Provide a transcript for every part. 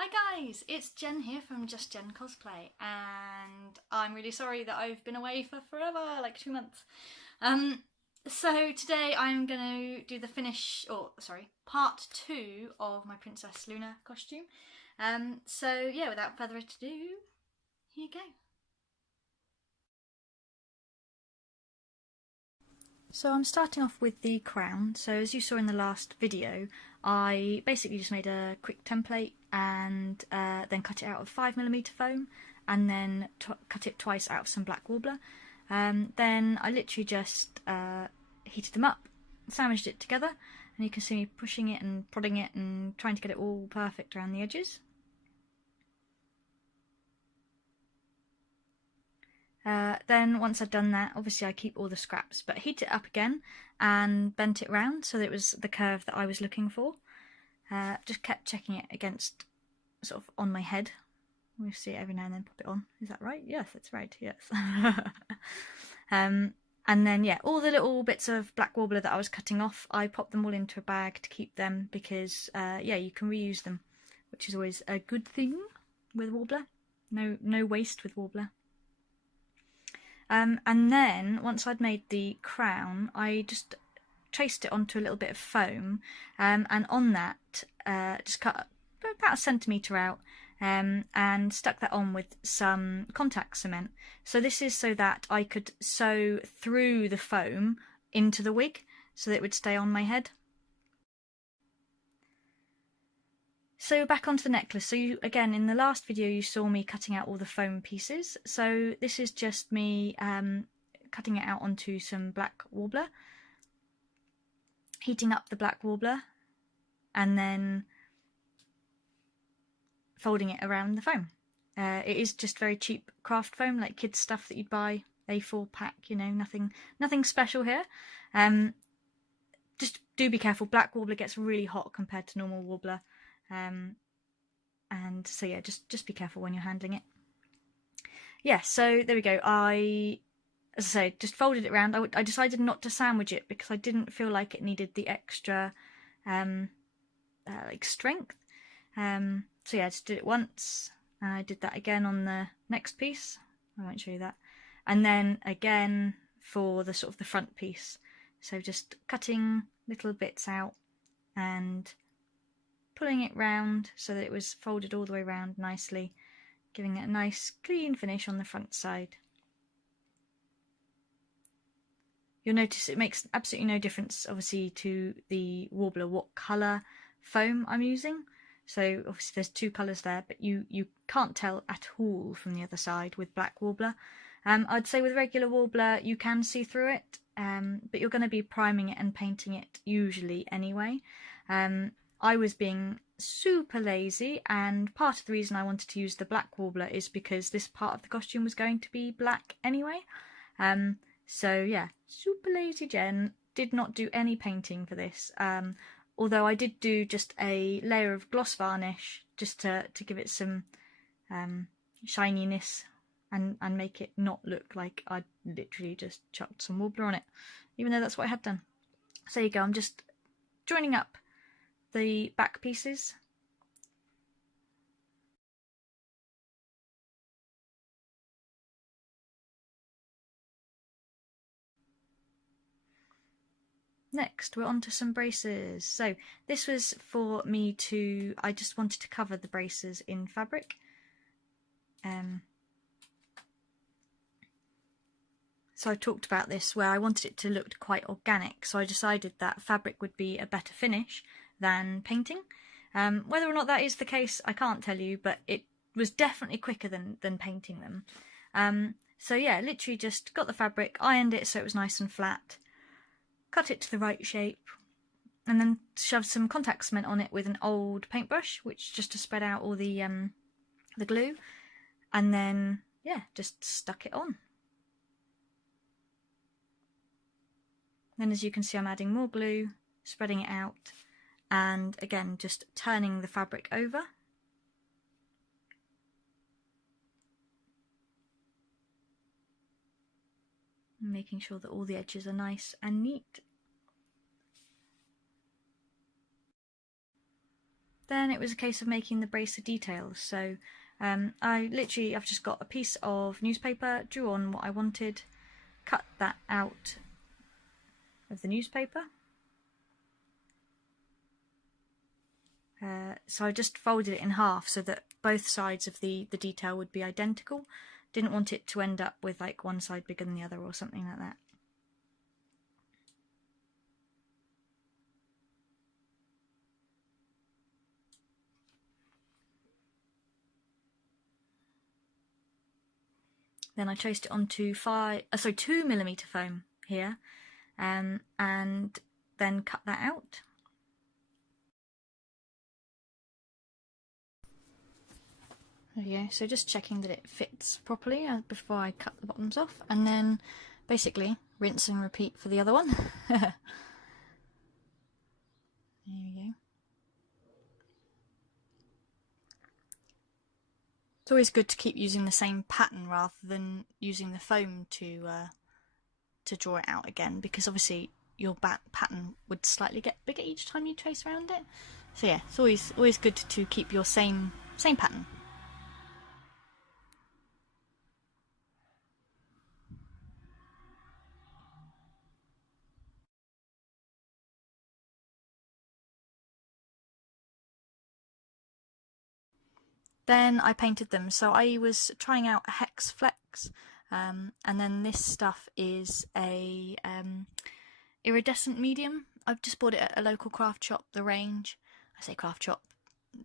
Hi guys, it's Jen here from Just Jen Cosplay, and I'm really sorry that I've been away for forever, like 2 months. So today I'm going to do the part 2 of my Princess Luna costume. So yeah, without further ado, here you go. So I'm starting off with the crown. So as you saw in the last video, I basically just made a quick template and then cut it out of 5mm foam and then cut it twice out of some black warbler. Then I literally just heated them up, sandwiched it together, and you can see me pushing it and prodding it and trying to get it all perfect around the edges. Then once I'd done that, obviously I keep all the scraps, but heat it up again and bent it round so that it was the curve that I was looking for. Just kept checking it against sort of on my head. We see it every now and then pop it on. Is that right? Yes, that's right, yes. And then yeah, all the little bits of black warbler that I was cutting off, I popped them all into a bag to keep them because yeah, you can reuse them, which is always a good thing with warbler. No waste with warbler. And then once I'd made the crown, I just traced it onto a little bit of foam, and on that just cut about 1 centimetre out and stuck that on with some contact cement. So this is so that I could sew through the foam into the wig so that it would stay on my head. So back onto the necklace. So again, in the last video you saw me cutting out all the foam pieces. So this is just me cutting it out onto some black warbler, heating up the black warbler, and then folding it around the foam. It is just very cheap craft foam, like kids stuff that you'd buy, A4 pack, you know, nothing special here. Just do be careful, black warbler gets really hot compared to normal warbler. And so yeah, just be careful when you're handling it. Yeah, so there we go. As I say, just folded it around. I decided not to sandwich it because I didn't feel like it needed the extra like strength. So yeah, I just did it once. I did that again on the next piece. I won't show you that. And then again for the sort of the front piece. So just cutting little bits out and pulling it round so that it was folded all the way around nicely, giving it a nice clean finish on the front side. You'll notice it makes absolutely no difference, obviously, to the warbler what colour foam I'm using. So obviously there's 2 colours there, but you can't tell at all from the other side with black warbler. I'd say with regular warbler you can see through it, but you're going to be priming it and painting it usually anyway. I was being super lazy, and part of the reason I wanted to use the black warbler is because this part of the costume was going to be black anyway. So yeah, super lazy Jen, did not do any painting for this, although I did do just a layer of gloss varnish just to give it some shininess and make it not look like I'd literally just chucked some warbler on it, even though that's what I had done. So there you go, I'm just joining up the back pieces. Next, we're on to some braces. So this was for me to, I just wanted to cover the braces in fabric. So I talked about this where I wanted it to look quite organic, so I decided that fabric would be a better finish than painting. Whether or not that is the case, I can't tell you, but it was definitely quicker than painting them. So yeah, literally just got the fabric, ironed it so it was nice and flat, cut it to the right shape, and then shoved some contact cement on it with an old paintbrush, which just to spread out all the glue, and then yeah, just stuck it on. Then as you can see, I'm adding more glue, spreading it out, and again just turning the fabric over. Making sure that all the edges are nice and neat. then it was a case of making the bracer details. So I've just got a piece of newspaper, drew on what I wanted, cut that out of the newspaper. So I just folded it in half so that both sides of the detail would be identical. Didn't want it to end up with like one side bigger than the other or something like that. Then I traced it onto 2mm foam here, and then cut that out. There we go. So just checking that it fits properly before I cut the bottoms off, and then basically rinse and repeat for the other one. There we go. It's always good to keep using the same pattern rather than using the foam to draw it out again, because obviously your pattern would slightly get bigger each time you trace around it. So yeah, it's always good to keep your same pattern. Then I painted them. So I was trying out a hex flex, and then this stuff is a iridescent medium. I've just bought it at a local craft shop, The Range. I say craft shop,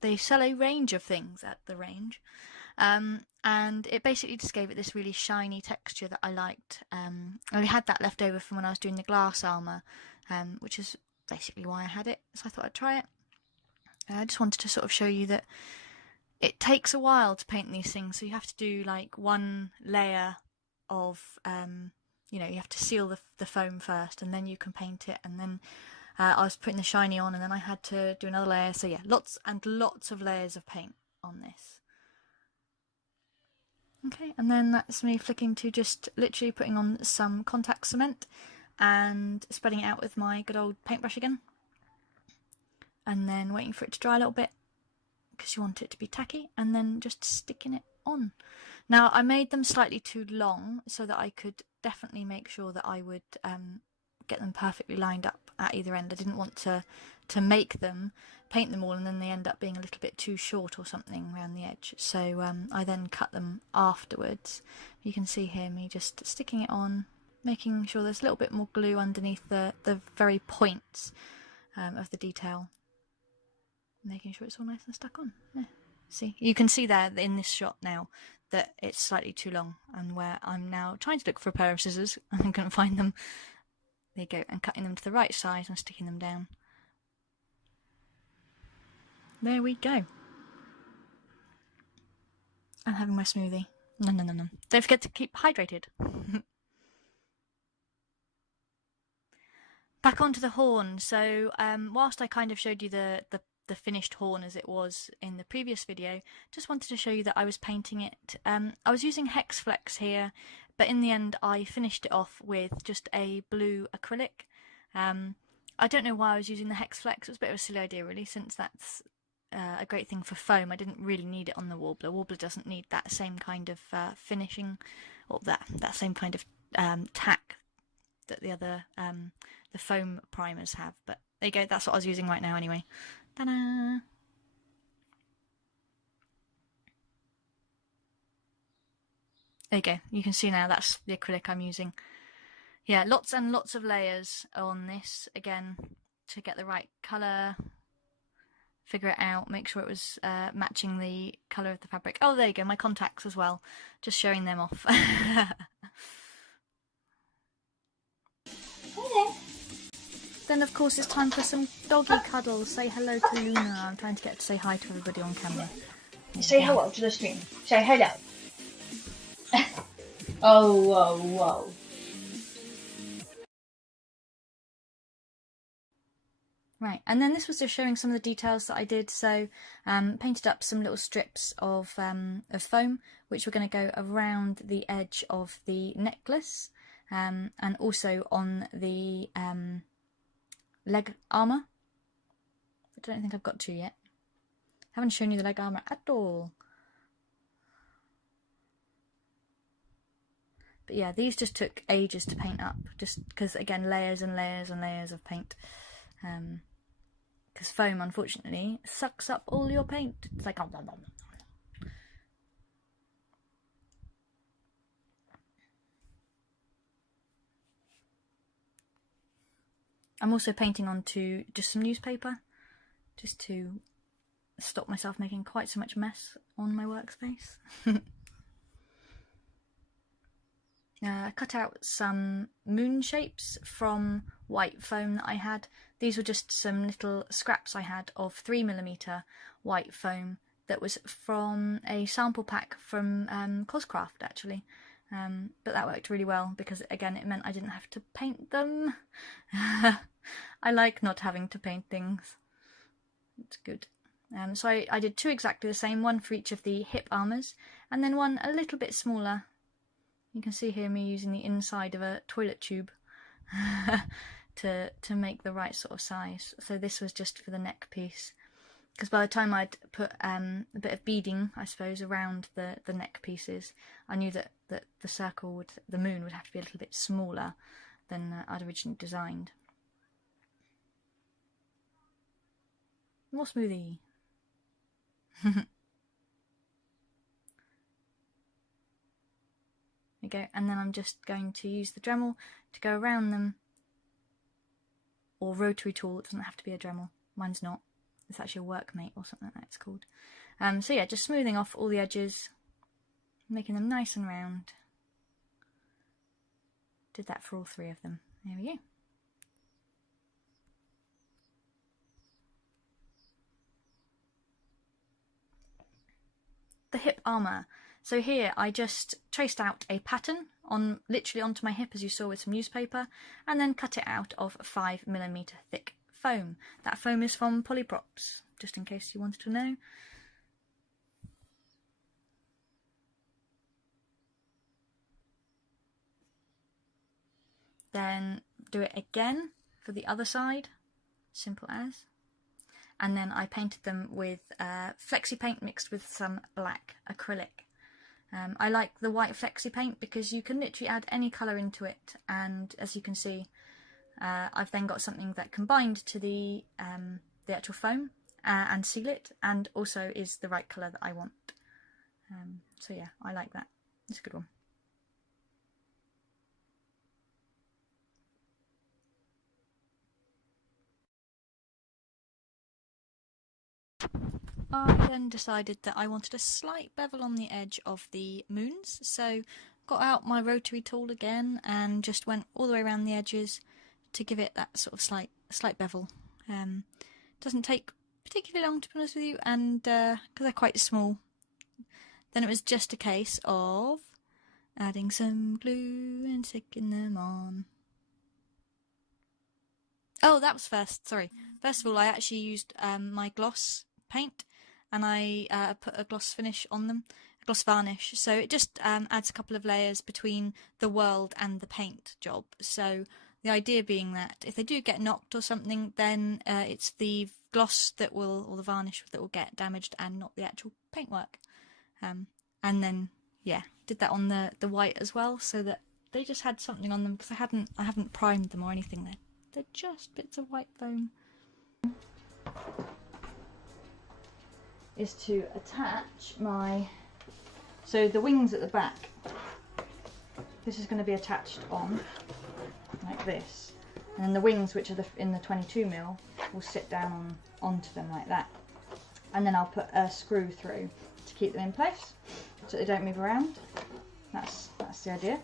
they sell a range of things at The Range. And it basically just gave it this really shiny texture that I liked. I had that left over from when I was doing the glass armour, which is basically why I had it, so I thought I'd try it. I just wanted to sort of show you that it takes a while to paint these things, so you have to do like one layer of, you have to seal the foam first, and then you can paint it, and then I was putting the shiny on, and then I had to do another layer. So yeah, lots and lots of layers of paint on this. Okay, and then that's me flicking to just literally putting on some contact cement and spreading it out with my good old paintbrush again, and then waiting for it to dry a little bit because you want it to be tacky, and then just sticking it on. Now I made them slightly too long so that I could definitely make sure that I would get them perfectly lined up at either end. I didn't want to make them, paint them all, and then they end up being a little bit too short or something around the edge. So I then cut them afterwards. You can see here me just sticking it on, making sure there's a little bit more glue underneath the very points of the detail, making sure it's all nice and stuck on. Yeah. See, you can see there in this shot now that it's slightly too long, and where I'm now trying to look for a pair of scissors and I couldn't find them. There you go, and cutting them to the right size and sticking them down. There we go. I'm having my smoothie. No. Don't forget to keep hydrated. Back onto the horn. So whilst I kind of showed you the finished horn as it was in the previous video, just wanted to show you that I was painting it. I was using hex flex here, but in the end I finished it off with just a blue acrylic. I don't know why I was using the hex flex. It was a bit of a silly idea really, since that's a great thing for foam. I didn't really need it on the Warbler. Warbler doesn't need that same kind of finishing, or that same kind of tack that the other the foam primers have. But there you go, that's what I was using right now anyway. Ta-da! There you go, you can see now that's the acrylic I'm using. Yeah, lots and lots of layers on this, again, to get the right colour, figure it out, make sure it was matching the colour of the fabric. Oh, there you go, my contacts as well, just showing them off. Hello. Then of course it's time for some doggy cuddles. Say hello to Luna. I'm trying to get her to say hi to everybody on camera. Say hello to the stream. Say hello. Oh, whoa. Right, and then this was just showing some of the details that I did. So painted up some little strips of foam, which were going to go around the edge of the necklace, and also on the leg armour. I don't think I've got to yet. Haven't shown you the leg armour at all. But yeah, these just took ages to paint up, just because, again, layers and layers and layers of paint. Because foam, unfortunately, sucks up all your paint. It's like... I'm also painting onto just some newspaper, just to stop myself making quite so much mess on my workspace. I cut out some moon shapes from white foam that I had. These were just some little scraps I had of 3mm white foam that was from a sample pack from Coscraft, actually. But that worked really well because, again, it meant I didn't have to paint them. I like not having to paint things. It's good. So I did 2 exactly the same, one for each of the hip armours, and then one a little bit smaller. You can see here me using the inside of a toilet tube to make the right sort of size. So this was just for the neck piece, because by the time I'd put a bit of beading, I suppose, around the neck pieces, I knew that the circle the moon would have to be a little bit smaller than I'd originally designed. More smoothie. There you go, and then I'm just going to use the Dremel to go around them, or rotary tool. It doesn't have to be a Dremel. Mine's not. It's actually a workmate or something like that it's called. So yeah, just smoothing off all the edges, making them nice and round. Did that for all 3 of them. There we go. The hip armour. So here I just traced out a pattern literally onto my hip, as you saw, with some newspaper, and then cut it out of 5mm thick foam. That foam is from Polyprops, just in case you wanted to know. Then do it again for the other side, simple as. And then I painted them with flexi paint mixed with some black acrylic. I like the white flexi paint because you can literally add any colour into it, and as you can see, I've then got something that combined to the actual foam and seal it, and also is the right colour that I want. So yeah, I like that. It's a good one. I then decided that I wanted a slight bevel on the edge of the moons, so got out my rotary tool again and just went all the way around the edges to give it that sort of slight bevel. Doesn't take particularly long, to be honest with you, and because they're quite small, then it was just a case of adding some glue and sticking them on. Oh, that was first, sorry. First of all, I actually used my gloss paint, and I put a gloss finish on them, a gloss varnish, so it just adds a couple of layers between the world and the paint job. So the idea being that if they do get knocked or something, then it's the gloss that will, or the varnish that will get damaged, and not the actual paintwork. And then yeah, did that on the white as well, so that they just had something on them, because I haven't primed them or anything. They're just bits of white foam. Is to attach so the wings at the back, this is going to be attached on like this, and then the wings, which are in the 22mm, will sit down onto them like that, and then I'll put a screw through to keep them in place so they don't move around. That's the idea.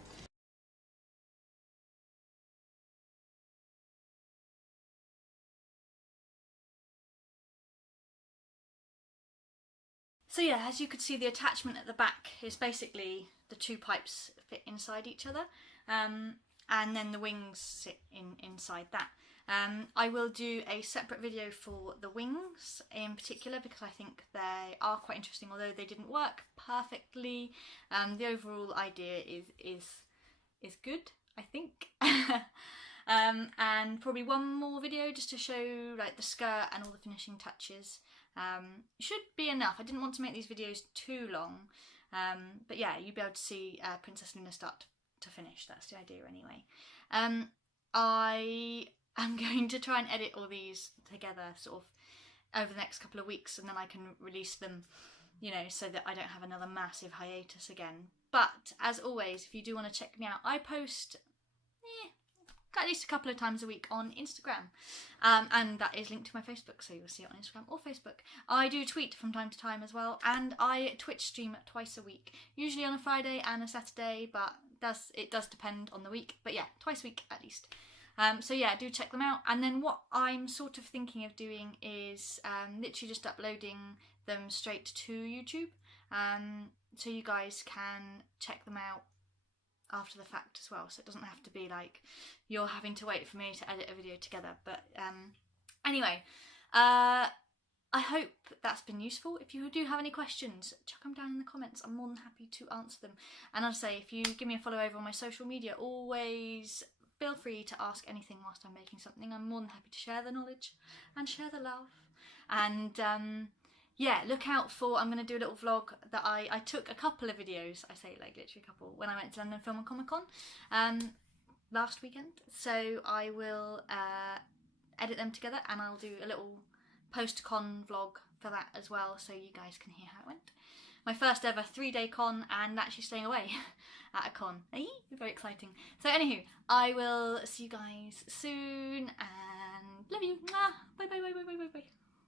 So yeah, as you could see, the attachment at the back is basically the 2 pipes fit inside each other, and then the wings sit inside that. I will do a separate video for the wings in particular, because I think they are quite interesting, although they didn't work perfectly. The overall idea is good, I think. And probably one more video just to show like the skirt and all the finishing touches. Should be enough. I didn't want to make these videos too long, but yeah, you'll be able to see Princess Luna start to finish. That's the idea anyway. I am going to try and edit all these together sort of over the next couple of weeks, and then I can release them, you know, so that I don't have another massive hiatus again. But as always, if you do want to check me out, I post at least a couple of times a week on Instagram, and that is linked to my Facebook, so you'll see it on Instagram or Facebook. I do tweet from time to time as well, and I Twitch stream twice a week, usually on a Friday and a Saturday, but it does depend on the week, but yeah, twice a week at least. So yeah, do check them out. And then what I'm sort of thinking of doing is literally just uploading them straight to YouTube, so you guys can check them out after the fact as well, so it doesn't have to be like you're having to wait for me to edit a video together. But anyway, I hope that's been useful. If you do have any questions, chuck them down in the comments. I'm more than happy to answer them. And I'll say, if you give me a follow over on my social media, always feel free to ask anything whilst I'm making something. I'm more than happy to share the knowledge and share the love. And yeah, look out for, I'm going to do a little vlog that I took a couple of videos, I say like literally a couple, when I went to London Film and Comic Con last weekend. So I will edit them together, and I'll do a little post-con vlog for that as well, so you guys can hear how it went. My first ever 3-day con, and actually staying away at a con. Very exciting. So anywho, I will see you guys soon, and love you. Bye bye bye bye bye bye bye.